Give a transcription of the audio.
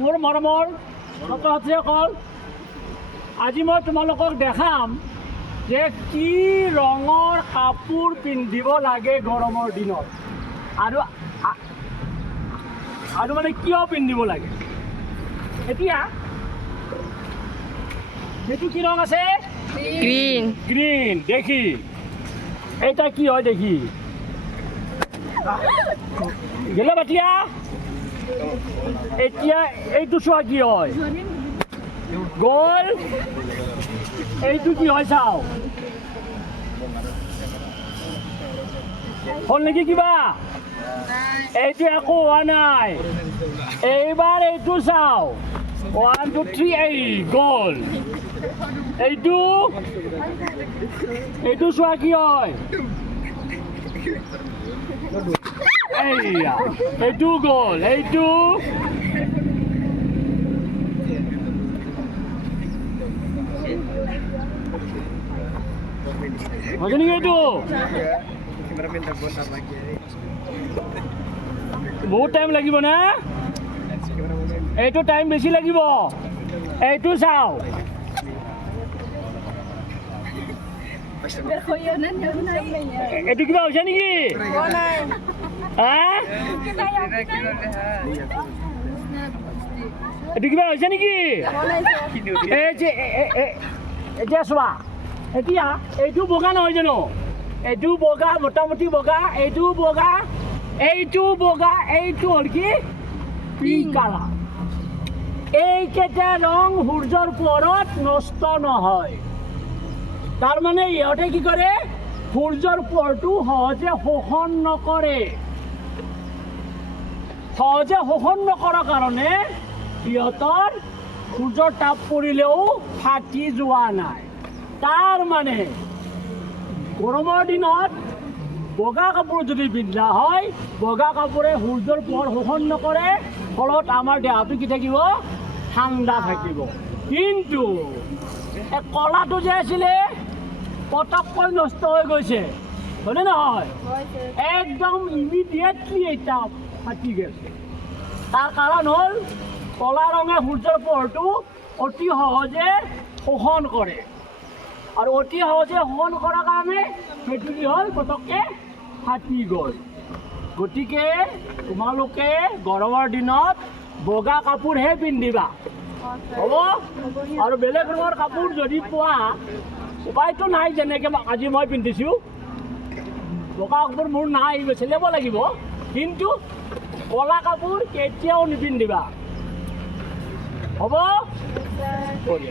মোৰ মৰমৰ ছাত্ৰ ছাত্ৰীসকল, আজি মই তোমালোকক দেখাম যে কি ৰঙৰ কাপোৰ পিন্ধিব লাগে গৰমৰ দিনত আৰু মানে কিয় পিন্ধিব লাগে। এতিয়া সেইটো কি ৰং আছে? গ্ৰীণ। গ্ৰীণ। দেখি এটা কি হয় দেখি গেলে বাটিয়া। এতিয়া এইটো চোৱা কি হয় গ'ল। এইটো কি হয় চাও, হ'ল নেকি কিবা? এইটো একো হোৱা নাই। এইবাৰ এইটো চাও, 1 2 3 এই গ'ল। এইটো চোৱা কি হয়, এইয়া এইটো গ'ল। এইটো হৈছে নেকি? এইটো বহুত টাইম লাগিব না? এইটো টাইম বেছি লাগিব। এইটো চাও, এইটো কিবা হৈছে নেকি? এইটো কিবা হৈছে নেকি? এতিয়া চোৱা, এতিয়া এইটো বগা নহয় জানো? এইটো বগা, মোটামুটি বগা। এইটো বগা, এইটো বগা, এইটো হ'ল কি পিংক কালাৰ। এইকেইটা ৰং সূৰ্যৰ পোহৰত নষ্ট নহয়। তাৰমানে ইহঁতে কি কৰে, সূৰ্যৰ পোহৰটো সহজে শোষণ নকৰে। সহজে শোষণ নকৰাৰ কাৰণে সিহঁতৰ সূৰ্যৰ তাপ পৰিলেও ফাটি যোৱা নাই। তাৰ মানে গৰমৰ দিনত বগা কাপোৰ যদি পিন্ধা হয়, বগা কাপোৰে সূৰ্যৰ পোহৰ শোষণ নকৰে, ফলত আমাৰ দেহাটো কি থাকিব? ঠাণ্ডা থাকিব। কিন্তু এই কলাটো যে আছিলে পটককৈ নষ্ট হৈ গৈছে, হয়নে নহয়? একদম ইমিডিয়েটলি এটা ফাটি গৈছে। তাৰ কাৰণ হ'ল কলা ৰঙে সূৰ্যৰ পোহৰটো অতি সহজে শোষণ কৰে, আৰু অতি সহজে শোষণ কৰাৰ কাৰণে সেইটো কি হ'ল, পটককৈ ফাটি গ'ল। গতিকে তোমালোকে গৰমৰ দিনত বগা কাপোৰহে পিন্ধিবা, হ'ব? আৰু বেলেগ ৰঙৰ কাপোৰ যদি পোৱা, উপায়টো নাই। যেনেকৈ আজি মই পিন্ধিছোঁ, বগা কাপোৰ মোৰ নাই, চিলাব লাগিব। কিন্তু ক'লা কাপোৰ কেতিয়াও নিপিন্ধিবা, হ'ব? বঢ়িয়া।